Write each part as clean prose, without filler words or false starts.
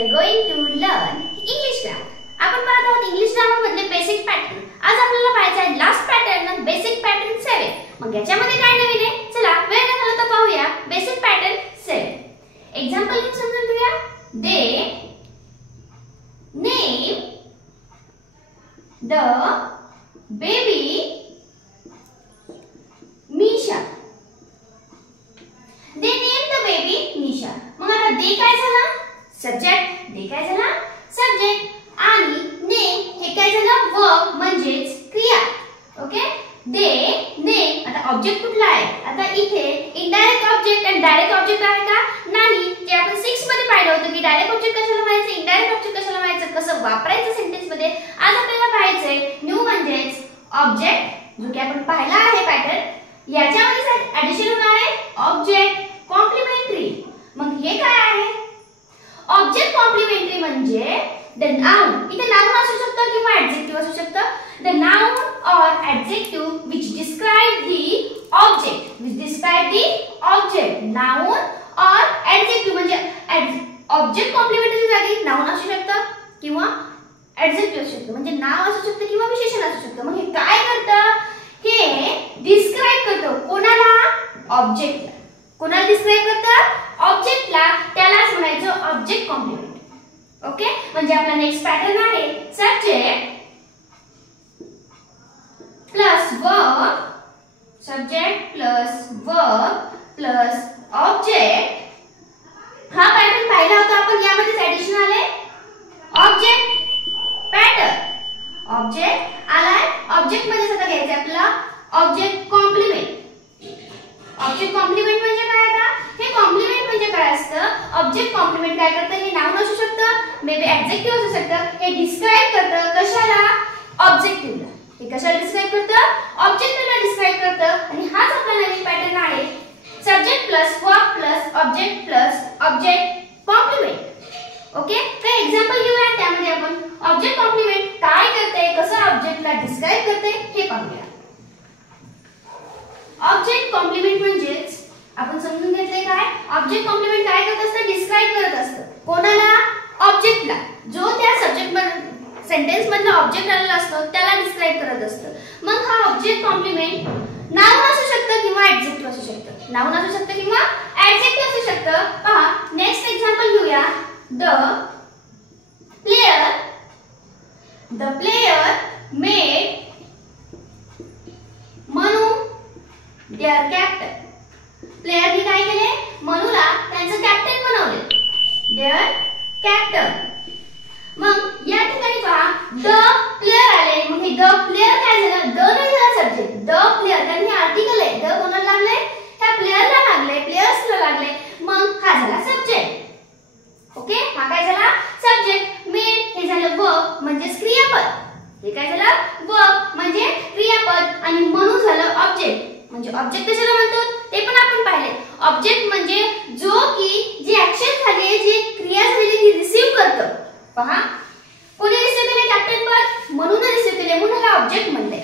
are going to learn English grammar. आपण पाहत आहोत इंग्लिश ग्रामर मधले बेसिक पॅटर्न. आज आपल्याला पाहायचा आहे लास्ट पॅटर्न बेसिक पॅटर्न 7. मग याच्यामध्ये काय नवीन आहे? चला वेळ न घालवता पाहूया बेसिक पॅटर्न 7. एक्झाम्पल घेऊन समजून घेऊया. They name the baby Misha. They name the baby Misha. मग आता दे काय झाला? सब्जेक्ट. दे काय झाला? सब्जेक्ट. आणि नेम हे काय झालं? वर्ब म्हणजेच क्रिया. ओके. दे नेम आता ऑब्जेक्ट कुठला आहे? आता इथे इनडायरेक्ट ऑब्जेक्ट आणि डायरेक्ट ऑब्जेक्ट आहे का? नाही. ते आपण 6 मध्ये पाहिलं होतं की डायरेक्ट ऑब्जेक्ट कशाला म्हणायचं, इनडायरेक्ट ऑब्जेक्ट कशाला म्हणायचं, कसं वापरायचं सेंटेन्स मध्ये. आज आपल्याला पाहायचंय न्यू म्हणजेच ऑब्जेक्ट, जो की आपण पाहिला आहे पॅटर्न. याच्यामध्ये ऍडिशन होणार आहे ऑब्जेक्ट कॉम्प्लिमेंटरी. मग हे काय आहे? ऑब्जेक्ट कॉम्प्लिमेंटरी म्हणजे द नाउन. इथे नाउन असू शकतं किंवा ऍडजेक्टिव्ह असू शकतं. द नाउन और adjective which describe the object. which describe the object. Noun और ऍडजेक्टिव्ह म्हणजे ऑब्जेक्ट कॉम्प्लिमेंटरी जागी नाउन असू शकतं किंवा ऍडजेक्टिव्ह असू शकतं. म्हणजे नाव असू शकतं किंवा विशेषण असू शकतं. मग हे काय करतं? हे डिस्क्राइब करतं. कोणाला? ऑब्जेक्टला. कोणाला डिस्क्राइब करतं? ऑब्जेक्टला. त्यालाच म्हणायचं ऑब्जेक्ट कॉम्प्लिमेंट. ओके. म्हणजे आपला नेक्स्ट पॅटर्न आहे subject plus verb. Subject plus verb plus object. हा पॅटर्न पाहिला होता आपण. यामध्ये ऍडिशन आले ऑब्जेक्ट पॅटर्न. ऑब्जेक्ट आलाय. ऑब्जेक्ट मध्ये आता घ्यायचं आपल्याला ऑब्जेक्ट कॉम्प्लिमेंट. ऑब्जेक्ट कॉम्प्लिमेंट म्हणजे काय? आता हे कॉम्प्लिमेंट म्हणजे काय असतं? ऑब्जेक्ट कॉम्प्लिमेंट काय करतं? हे नाउन असू शकतं, मे बी ऍडजेक्टिव्ह असू शकतं. हे डिस्क्राइब करतं कशाला? ऑब्जेक्टिव्हला. हे कशाला डिस्क्राइब करतं? ऑब्जेक्टिव्हला डिस्क्राइब करतं. आणि हाच आपला नवीन पॅटर्न आहे subject plus verb plus object plus object complement. Okay. तर एक्झाम्पल घेऊया. त्यामध्ये आपण ऑब्जेक्ट कॉम्प्लिमेंट काय करते, कसं ऑब्जेक्टला डिस्क्राइब करते हे पाहूया. ऑब्जेक्ट कॉम्प्लिमेंट म्हणजेच आपण समजून घेतले काय? ऑब्जेक्ट कॉम्प्लिमेंट काय करत असतं? डिस्क्राइब करत असतं. कोणाला? ऑब्जेक्टला. जो त्या सब्जेक्ट मध्ये सेंटेन्स मधला ऑब्जेक्ट आलेला असतो त्याला डिस्क्राइब करत असतं. मग हा ऑब्जेक्ट कॉम्प्लिमेंट नाउन असू शकतं किंवा ऍडजेक्टिव्ह असू शकतं. नाउन असू शकतं किंवा ऍडजेक्टिव्ह असू शकतं. पहा नेक्स्ट एक्झाम्पल घेऊया. The player made Manu their captain. प्लेयरनी काय केले? मनूला त्यांचं कॅप्टन बनवले. their captain. मग या ठिकाणी पहा द प्लेयर आले. मग हे द प्लेयर काय झालं? द नाही झाला सब्जेक्ट. द प्लेयर कारण हे आर्टिकल आहे. द कोणाला लागले? ह्या प्लेयरला लागले, प्लेयर्सला लागले. मग हा झाला सब्जेक्ट. ओके. हा काय झाला? सब्जेक्ट. मेड हे झालं वर्ब म्हणजेच क्रियापद. हे काय झालं? वर्ब म्हणजे क्रियापद. आणि मनू झालं ऑब्जेक्ट. म्हणजे ऑब्जेक्ट कशाला म्हणतो ते पण आपण पाहिले. ऑब्जेक्ट म्हणजे जो की जी ऍक्शन झाली, जी क्रिया झाली ती रिसीव्ह करतं. पहा कोणी रिसीव्ह केले? कॅप्टन पद. म्हणून रिसीव्ह केले म्हणून ह्याला ऑब्जेक्ट म्हणले.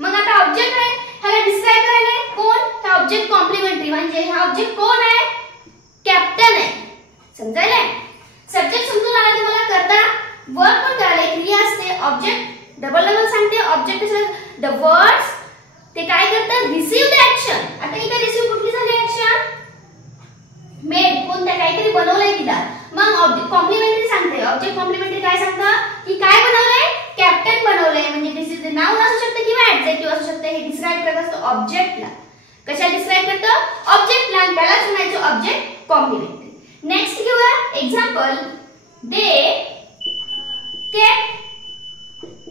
मग आता ऑब्जेक्ट आहे ह्याला डिस्क्राइब करायला कोण? हा ऑब्जेक्ट कॉम्प्लिमेंटरी. म्हणजे हा ऑब्जेक्ट कोण आहे? कॅप्टन आहे. समजायला? सब्जेक्ट समजून आला तुम्हाला. करता वर्ब पण करायला क्रिया असते. ऑब्जेक्ट डबल सांगते. ऑब्जेक्ट द वर्ड्स ते काय करतात? Receive the action. आता इथे रिसीव कुठली झाली ऍक्शन? मेड. कोणत्या काहीतरी बनवलंय तिला. मग ऑब्जेक्ट कॉम्प्लिमेंटरी सांगते. ऑब्जेक्ट कॉम्प्लिमेंटरी काय सांगतं? की काय बनवलंय? कॅप्टन बनवलंय. म्हणजे दिस इज द नाउन असू शकतं किंवा ऍडजेक्टिव्ह असू शकतं. हे डिस्क्राइब करत असतं ऑब्जेक्टला. कशाला डिस्क्राइब करतं? ऑब्जेक्टला. त्यालाच म्हणायचं ऑब्जेक्ट कॉम्प्लिमेंटरी. नेक्स्ट घेऊया example. They kept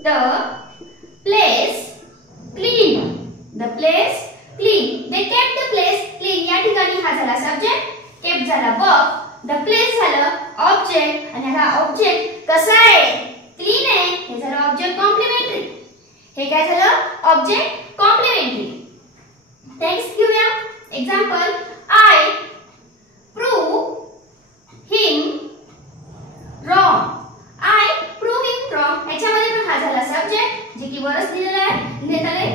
the place clean. The place clean. They kept the place clean. या ठिकाणी हा झाला सब्जेक्ट, kept झाला verb, the place झालं ऑब्जेक्ट. आणि हा ऑब्जेक्ट कसा आहे? क्लीन आहे. हे झालं ऑब्जेक्ट कॉम्प्लिमेंटरी. हे काय झालं? Object complementary. नेक्स्ट घेऊया example. I prove him wrong. I prove him wrong. याच्यामध्ये पण हा झाला सब्जेक्ट जे की वरच दिलेला आहे.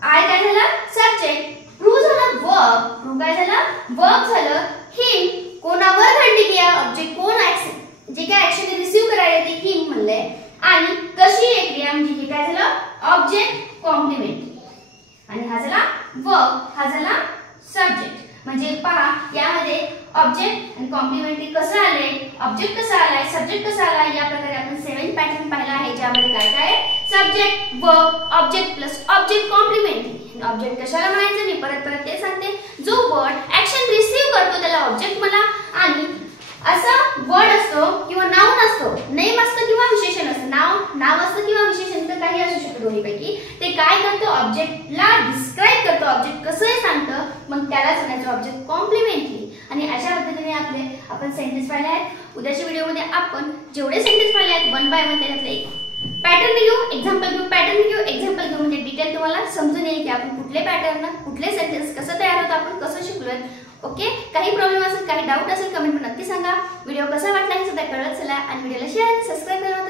आय काय झालं? सब्जेक्ट. प्रूव्ह झालं वर्ब. प्रूव्ह काय झालं? वर्ब झालं. हिम कोणावर घडली क्रिया? ऑब्जेक्ट कोण? जे काय ऍक्शन समजलंय आणि कशी आहे क्रिया म्हणजे हे काय झालं ऑब्जेक्ट कॉम्प्लिमेंटरी आणि हा झाला वर्ब हा झाला सब्जेक्ट म्हणजे पहा यामध्ये ऑब्जेक्ट आणि कॉम्प्लिमेंटरी कसं आले ऑब्जेक्ट कसा आलाय सब्जेक्ट कसा आलाय या प्रकारे आपण 7 पॅटर्न पाहिला आहे ज्यामध्ये काय काय subject verb object plus object complementary object कशाला म्हणायचं मी परत परत ते सांगते जो वर्ड ऍक्शन रिसीव करतो त्याला ऑब्जेक्ट म्हणा आणि असा वर्ड असतो किंवा नाउन असतो नेम असतं किंवा विशेषण असतं नाव असतं किंवा विशेषण तर काही असू शकतं दोन्हीपैकी ते काय करतो ऑब्जेक्टला डिस्क्राइब करतो ऑब्जेक्ट कसं आहे सांगतं मग त्यालाच म्हणायचं ऑब्जेक्ट कॉम्प्लिमेंटरी आणि अशा पद्धतीने आपण सेंटेन्स पाहिले आहेत उद्याच्या व्हिडिओमध्ये आपण जेवढे सेंटेन्स पाहिले आहेत 1 बाय 1 त्याच्यातले पॅटर्न घेऊ एक्झाम्पल घेऊ पॅटर्न घेऊ एक्झाम्पल घेऊ म्हणजे डिटेल तुम्हाला समजून येईल की आपण कुठले पॅटर्न कुठले सेंटेन्स कसं तयार होतं आपण कसं शिकलोय ओके काही प्रॉब्लेम असेल काही डाऊट असेल कमेंट मध्ये नक्की सांगा व्हिडिओ कसा वाटला हे सुद्धा कळत चला आणि व्हिडिओला शेअर आणि सबस्क्राइब करायला